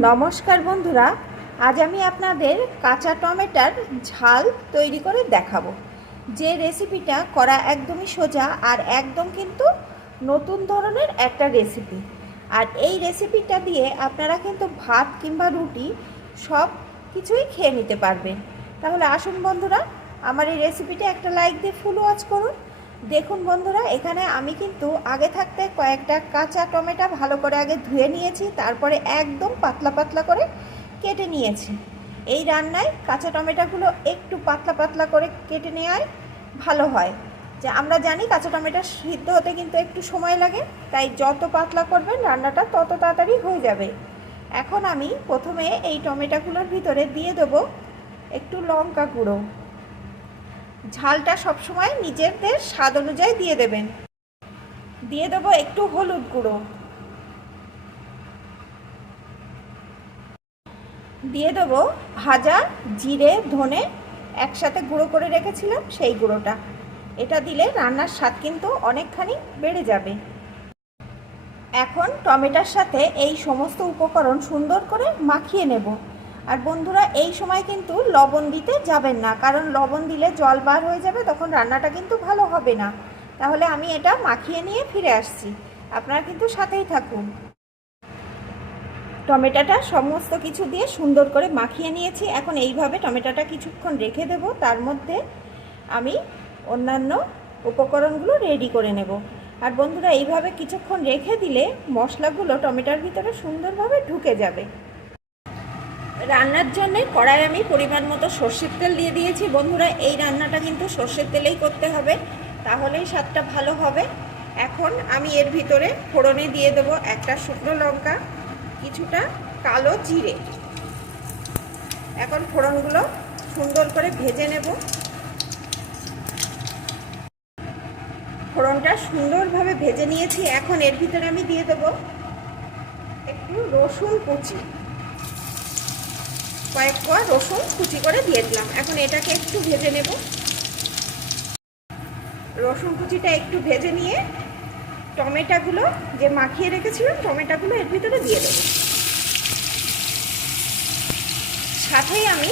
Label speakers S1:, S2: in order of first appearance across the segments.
S1: নমস্কার বন্ধুরা, আজ আমি আপনাদের কাঁচা টমেটার ঝাল তৈরি করে দেখাবো। যে রেসিপিটা করা একদমই সোজা আর একদম কিন্তু নতুন ধরনের একটা রেসিপি আর এই রেসিপিটা দিয়ে আপনারা কিন্তু ভাত কিংবা রুটি সব কিছুই খেয়ে নিতে পারবেন। তাহলে আসুন বন্ধুরা, আমার এই রেসিপিটা একটা লাইক দিয়ে ফুল ওয়াচ করুন। দেখুন বন্ধুরা, এখানে আমি কিন্তু আগে থাকতে কয়েকটা কাঁচা টমেটো ভালো করে আগে ধুয়ে নিয়েছি, তারপরে একদম পাতলা পাতলা করে কেটে নিয়েছি। এই রান্নায় কাঁচা টমেটোগুলো একটু পাতলা পাতলা করে কেটে নেওয়াই ভালো হয়। যে আমরা জানি কাঁচা টমেটো সিদ্ধ হতে কিন্তু একটু সময় লাগে, তাই যত পাতলা করবেন রান্নাটা তত তাড়াতাড়ি হয়ে যাবে। এখন আমি প্রথমে এই টমেটোগুলোর ভিতরে দিয়ে দেবো একটু লঙ্কা গুঁড়ো। ঝালটা সবসময় নিজেদের স্বাদ অনুযায়ী দিয়ে দেবেন। দিয়ে দেবো একটু হলুদ গুঁড়ো। দিয়ে দেবো ভাজা জিরে, ধনে একসাথে গুঁড়ো করে রেখেছিলাম সেই গুঁড়োটা। এটা দিলে রান্নার স্বাদ কিন্তু অনেকখানি বেড়ে যাবে। এখন টমেটোর সাথে এই সমস্ত উপকরণ সুন্দর করে মাখিয়ে নেব। আর বন্ধুরা, এই সময় কিন্তু লবণ দিতে যাবেন না, কারণ লবণ দিলে জল বার হয়ে যাবে, তখন রান্নাটা কিন্তু ভালো হবে না। তাহলে আমি এটা মাখিয়ে নিয়ে ফিরে আসছি। আপনারা কিন্তু সাথেই থাকুন। টমেটোটা সমস্ত কিছু দিয়ে সুন্দর করে মাখিয়ে নিয়েছি। এখন এইভাবে টমেটোটা কিছুক্ষণ রেখে দেব। তার মধ্যে আমি অন্যান্য উপকরণগুলো রেডি করে নেব। আর বন্ধুরা, এইভাবে কিছুক্ষণ রেখে দিলে মশলাগুলো টমেটোর ভিতরে সুন্দরভাবে ঢুকে যাবে। রান্নার জন্য কড়াই আমি পরিমাণ মতো সর্ষের তেল দিয়ে দিয়েছি। বন্ধুরা, এই রান্নাটা কিন্তু সর্ষের তেলেই করতে হবে, তাহলেই স্বাদটা ভালো হবে। এখন আমি এর ভিতরে ফোড়নে দিয়ে দেবো একটা শুকনো লঙ্কা, কিছুটা কালো জিরে। এখন ফোড়নগুলো সুন্দর করে ভেজে নেব। ফোড়নটা সুন্দরভাবে ভেজে নিয়েছি। এখন এর ভিতরে আমি দিয়ে দেবো একটু রসুন কুচি। কয়েক কোয়া রসুন কুচি করে দিয়ে দিলাম। এখন এটাকে একটু ভেজে নেব। রসুন কুচিটা একটু ভেজে নিয়ে টমেটোগুলো যে মাখিয়ে রেখেছিলাম, টমেটোগুলো এর ভিতরে দিয়ে দেব। সাথেই আমি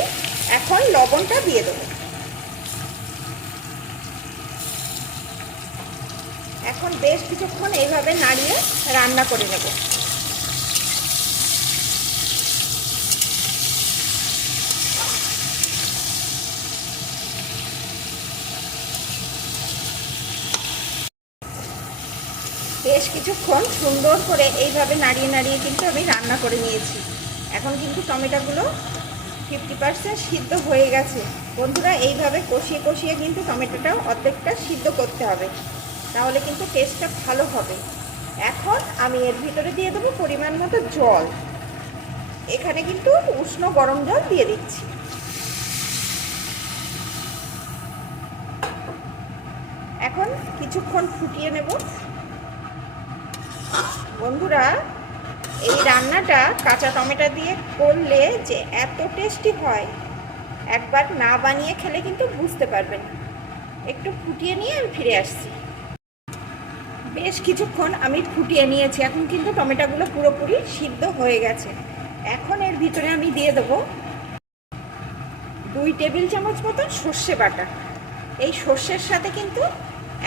S1: এখন লবণটা দিয়ে দেবো। এখন বেশ কিছুক্ষণ এইভাবে নাড়িয়ে রান্না করে নেব। বেশ কিছুক্ষণ সুন্দর করে এইভাবে নাড়িয়ে নাড়িয়ে কিন্তু আমি রান্না করে নিয়েছি। এখন কিন্তু টমেটোগুলো ফিফটি পার্সেন্ট সিদ্ধ হয়ে গেছে। বন্ধুরা, এইভাবে কষিয়ে কষিয়ে কিন্তু টমেটোটাও অর্ধেকটা সিদ্ধ করতে হবে। তাহলে কিন্তু টেস্টটা ভালো হবে। এখন আমি এর ভিতরে দিয়ে দেবো পরিমাণ মতো জল। এখানে কিন্তু উষ্ণ গরম জল দিয়ে দিচ্ছি। এখন কিছুক্ষণ ফুটিয়ে নেব। বন্ধুরা, এই রান্নাটা কাঁচা টমেটো দিয়ে করলে যে এত টেস্টি হয়, একবার না বানিয়ে খেলে কিন্তু বুঝতে পারবেন। একটু ফুটিয়ে নিয়ে আমি ফিরে আসছি। বেশ কিছুক্ষণ আমি ফুটিয়ে নিয়েছি, এখন কিন্তু টমেটোগুলো পুরোপুরি সিদ্ধ হয়ে গেছে। এখন এর ভিতরে আমি দিয়ে দেবো দুই টেবিল চামচ মতো সর্ষে বাটা। এই সর্ষের সাথে কিন্তু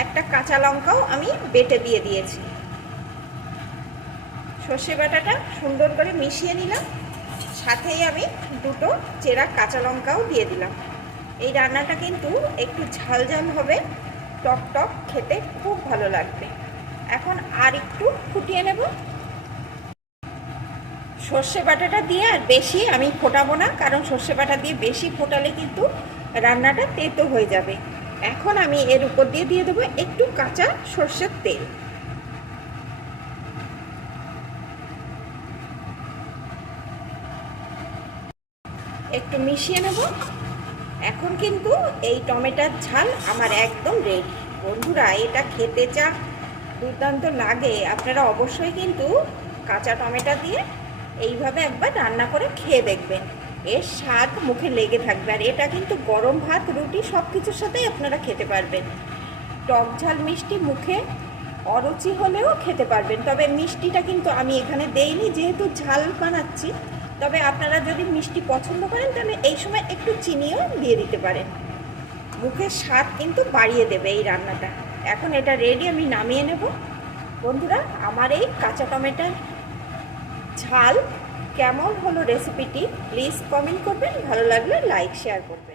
S1: একটা কাঁচা লঙ্কাও আমি বেটে দিয়ে দিয়েছি। সর্ষে বাটাটা সুন্দর করে মিশিয়ে নিলাম। সাথেই আমি দুটো চেরা কাঁচা লঙ্কাও দিয়ে দিলাম। এই রান্নাটা কিন্তু একটু ঝাল ঝাল হবে, টক টক, খেতে খুব ভালো লাগবে। এখন আর একটু ফুটিয়ে নেব। সর্ষে বাটাটা দিয়ে আর বেশি আমি ফোটাবো না, কারণ সর্ষে বাটা দিয়ে বেশি ফোটালে কিন্তু রান্নাটা তেতো হয়ে যাবে। এখন আমি এর উপর দিয়ে দিয়ে দেবো একটু কাঁচা সর্ষের তেল। একটু মিশিয়ে নেব। এখন কিন্তু এই টমেটোর ঝাল আমার একদম রেডি বন্ধুরা, এটা খেতে চা দুর্দান্ত লাগে। আপনারা অবশ্যই কিন্তু কাঁচা টমেটো দিয়ে এইভাবে একবার রান্না করে খেয়ে দেখবেন। এর স্বাদ মুখে লেগে থাকবে। আর এটা কিন্তু গরম ভাত, রুটি সব কিছুর সাথেই আপনারা খেতে পারবেন। টক ঝাল মিষ্টি মুখে অরুচি হলেও খেতে পারবেন। তবে মিষ্টিটা কিন্তু আমি এখানে দেইনি, যেহেতু ঝাল বানাচ্ছি। তবে আপনারা যদি মিষ্টি পছন্দ করেন, তাহলে এই সময় একটু চিনিও দিয়ে দিতে পারেন। মুখের স্বাদ কিন্তু বাড়িয়ে দেবে এই রান্নাটা। এখন এটা রেডি আমি নামিয়ে নেব। বন্ধুরা, আমার এই কাঁচা টমেটোর ঝাল কেমন হলো রেসিপিটি প্লিজ কমেন্ট করবেন। ভালো লাগলে লাইক শেয়ার করবেন।